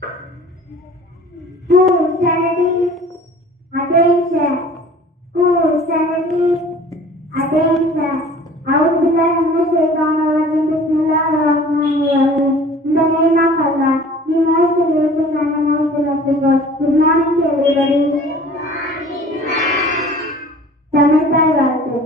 School study, attention. School study, attention. أعوذ بالله من الشيطان الرجيم بسم الله الرحمن الرحيم. In the name of Allah, the most gracious and the most merciful. Good morning to everybody. Tamil வாழ்த்து.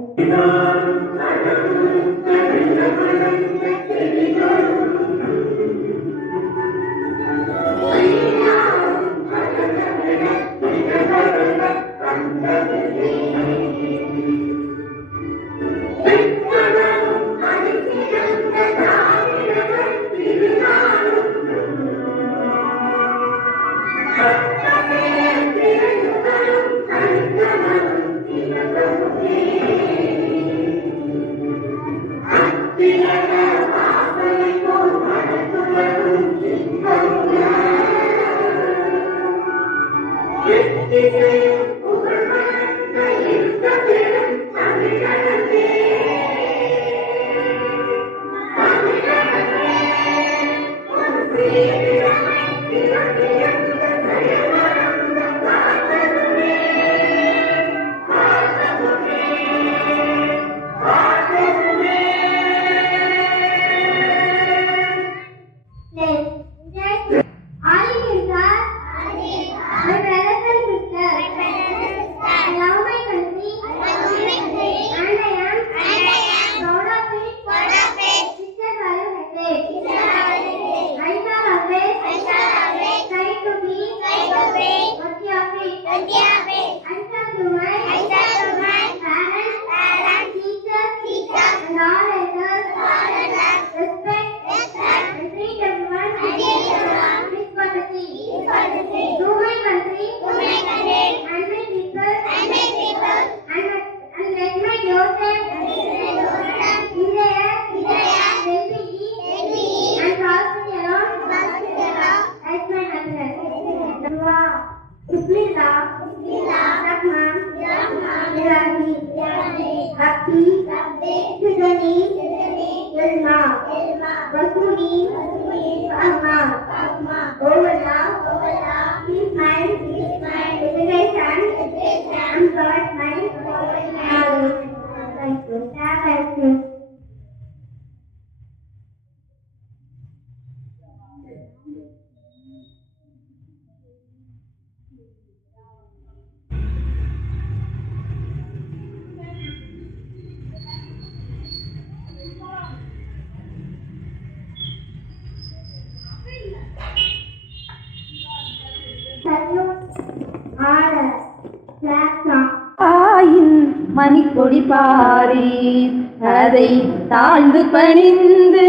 மணிக்கொடி பாரீர் அதை தாழ்ந்து பணிந்து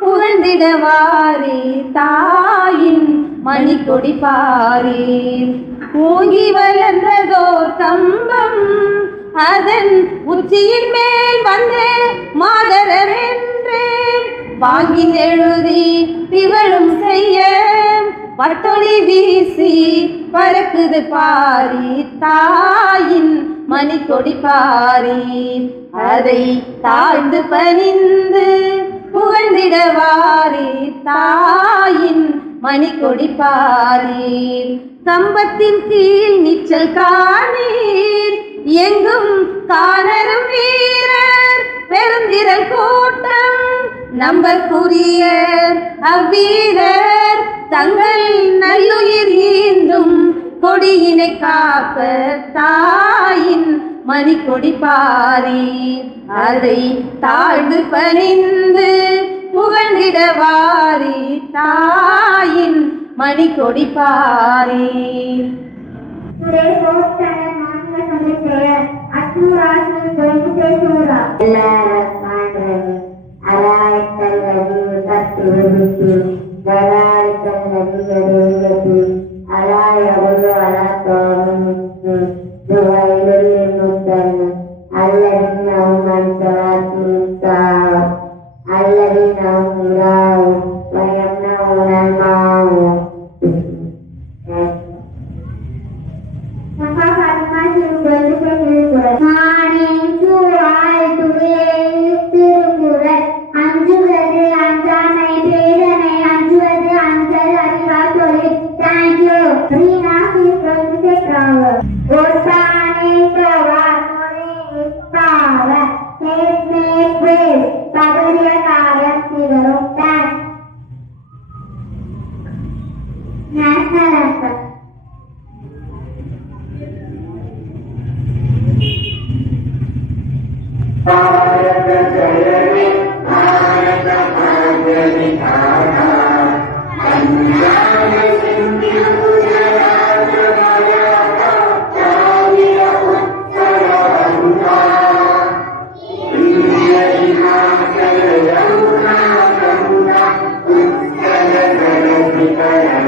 புகழ்ந்திடவாரீர் தாயின் மணிக்கொடி பாரீர் ஓங்கி வளர்ந்ததோ கம்பம் அதன் உச்சியின் மேல் வந்து மாதரென்று வாங்கி எழுதி திகழும் செய்ய பட்டொளி வீசி பறக்குது பாரி தாயின் மணிக்கொடி பாரீர் அதை தாழ்ந்து பணிந்து புகழ்ந்திடவாரீர் தாயின் மணிக்கொடி பாரீர் கம்பத்தின் கீழ் நீச்சல் காணீர் எங்கும் காணரும் வீரர் பெருந்திரள் கூட்டம் நம்பற்குரிய அவ்வீரர் தங்கள் நல்லுயிர் ஈந்தும் கொடியினை காப்ப தாயின் மணிக்கொடி பாரீர் அதை தாழ்ந்து பணிந்து புகழ்ந்திடவாரீர் தாயின் மணிக்கொடி பாரீர். அஞ்சுவது அஞ்சானை பேதனை அஞ்சுவது அஞ்சல் அறிவா தொழில் Thank you.